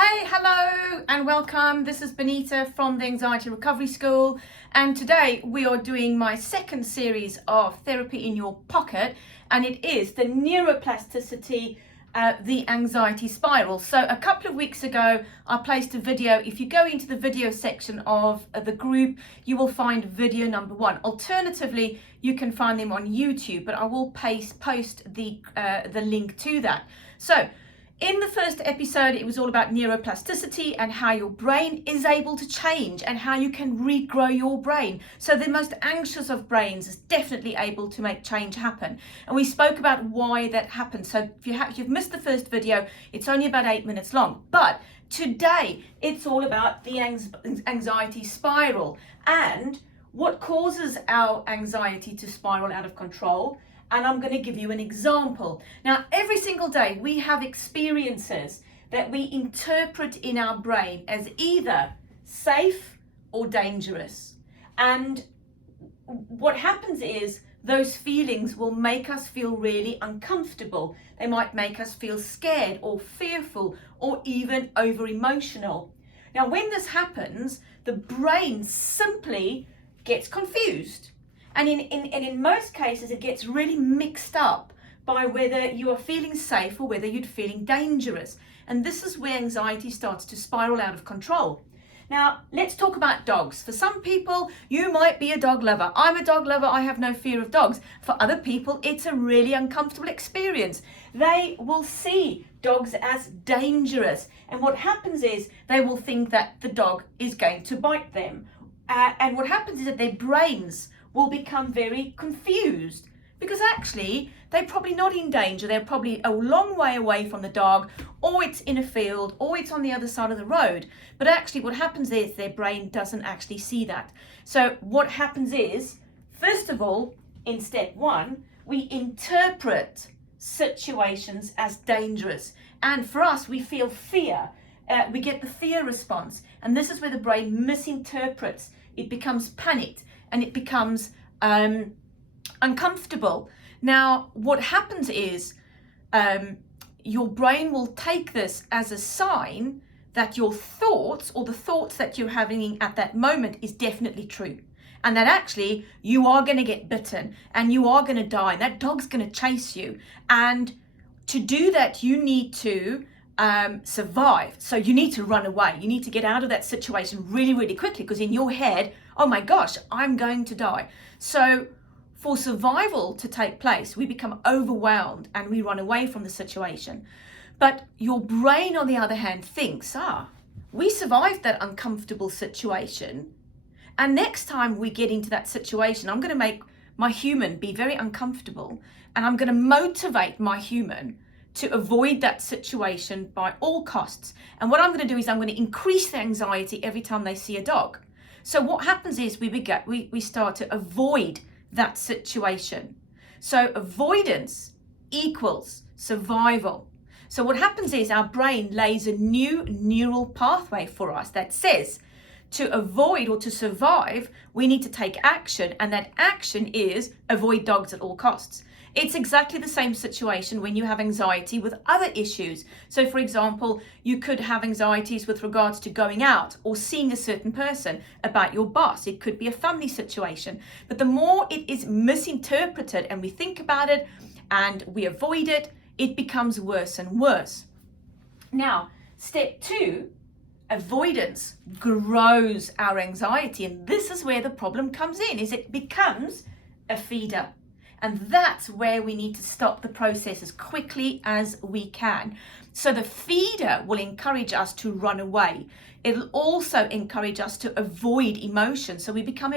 Hey, hello and welcome. This is Benita from the Anxiety Recovery School, and today we are doing my second series of Therapy in Your Pocket, and it is the Neuroplasticity, the anxiety spiral. So a couple of weeks ago I placed a video. If you go into the video section of the group, you will find video number 1. Alternatively, you can find them on YouTube, but I will post the link to that. So in the first episode, it was all about neuroplasticity and how your brain is able to change and how you can regrow your brain. So the most anxious of brains is definitely able to make change happen. And we spoke about why that happens. So if you've missed the first video, it's only about 8 minutes long. But today, it's all about the anxiety spiral and what causes our anxiety to spiral out of control. And I'm going to give you an example. Now, every single day we have experiences that we interpret in our brain as either safe or dangerous. And what happens is those feelings will make us feel really uncomfortable. They might make us feel scared or fearful or even over emotional. Now, when this happens, the brain simply gets confused. And in most cases, it gets really mixed up by whether you are feeling safe or whether you're feeling dangerous. And this is where anxiety starts to spiral out of control. Now, let's talk about dogs. For some people, you might be a dog lover. I'm a dog lover. I have no fear of dogs. For other people, it's a really uncomfortable experience. They will see dogs as dangerous. And what happens is they will think that the dog is going to bite them. And what happens is that their brains will become very confused because actually they're probably not in danger. They're probably a long way away from the dog, or it's in a field, or it's on the other side of the road. But actually what happens is their brain doesn't actually see that. So what happens is, first of all, in step 1, we interpret situations as dangerous. And for us, we feel fear. We get the fear response. And this is where the brain misinterprets. It becomes panicked. And it becomes uncomfortable. Now, what happens is your brain will take this as a sign that your thoughts or the thoughts that you're having at that moment is definitely true. And that actually you are going to get bitten and you are going to die. And that dog's going to chase you. And to do that, you need to survive. So you need to run away. You need to get out of that situation really, really quickly, because in your head, oh my gosh, I'm going to die. So for survival to take place, we become overwhelmed and we run away from the situation. But your brain, on the other hand, thinks, we survived that uncomfortable situation. And next time we get into that situation, I'm going to make my human be very uncomfortable. And I'm going to motivate my human to avoid that situation by all costs. And what I'm going to do is I'm going to increase the anxiety every time they see a dog. So what happens is we start to avoid that situation. So avoidance equals survival. So what happens is our brain lays a new neural pathway for us that says to avoid or to survive, we need to take action. And that action is avoid dogs at all costs. It's exactly the same situation when you have anxiety with other issues. So for example, you could have anxieties with regards to going out or seeing a certain person, about your boss. It could be a family situation. But the more it is misinterpreted and we think about it and we avoid it, it becomes worse and worse. Now, step 2, avoidance grows our anxiety. And this is where the problem comes in, is it becomes a feeder. And that's where we need to stop the process as quickly as we can. So the feeder will encourage us to run away. It'll also encourage us to avoid emotion. So we become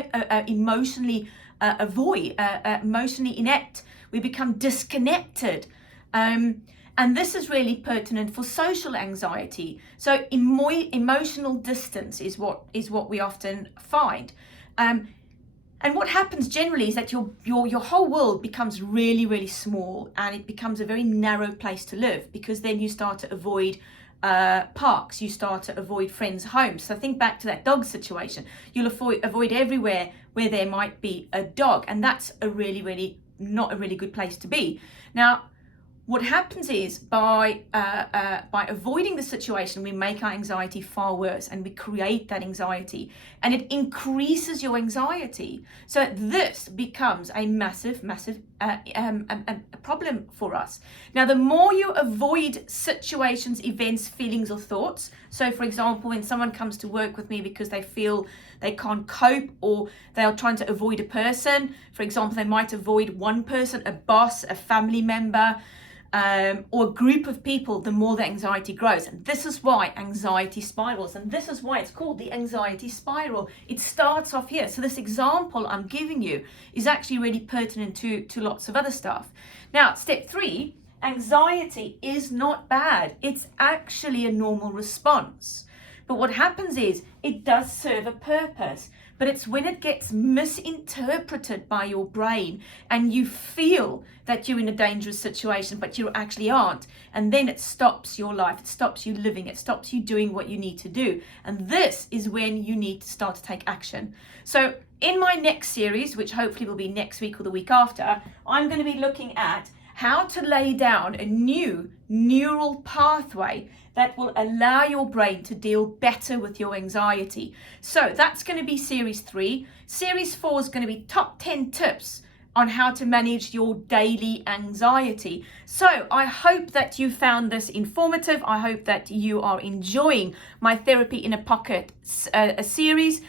emotionally emotionally inept. We become disconnected. And this is really pertinent for social anxiety. So emotional distance is what we often find. And what happens generally is that your whole world becomes really, really small, and it becomes a very narrow place to live, because then you start to avoid parks, you start to avoid friends' homes. So think back to that dog situation. You'll avoid everywhere where there might be a dog, and that's a really, really not a really good place to be. Now, what happens is by avoiding the situation, we make our anxiety far worse, and we create that anxiety, and it increases your anxiety. So this becomes a massive problem for us. Now, the more you avoid situations, events, feelings, or thoughts, so for example, when someone comes to work with me because they feel they can't cope, or they are trying to avoid a person, for example, they might avoid one person, a boss, a family member, or a group of people, the more the anxiety grows. And this is why anxiety spirals, and this is why it's called the anxiety spiral. It starts off here. So this example I'm giving you is actually really pertinent to lots of other stuff. Now, step 3, anxiety is not bad. It's actually a normal response. But what happens is it does serve a purpose, but it's when it gets misinterpreted by your brain and you feel that you're in a dangerous situation, but you actually aren't. And then it stops your life, it stops you living, it stops you doing what you need to do. And this is when you need to start to take action. So in my next series, which hopefully will be next week or the week after, I'm going to be looking at how to lay down a new neural pathway that will allow your brain to deal better with your anxiety. So that's going to be series 3. Series 4 is going to be top 10 tips on how to manage your daily anxiety. So I hope that you found this informative. I hope that you are enjoying my Therapy in a Pocket series.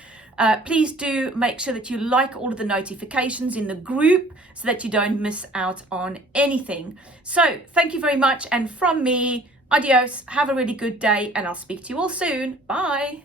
Please do make sure that you like all of the notifications in the group so that you don't miss out on anything. So thank you very much. And from me, adios. Have a really good day, and I'll speak to you all soon. Bye.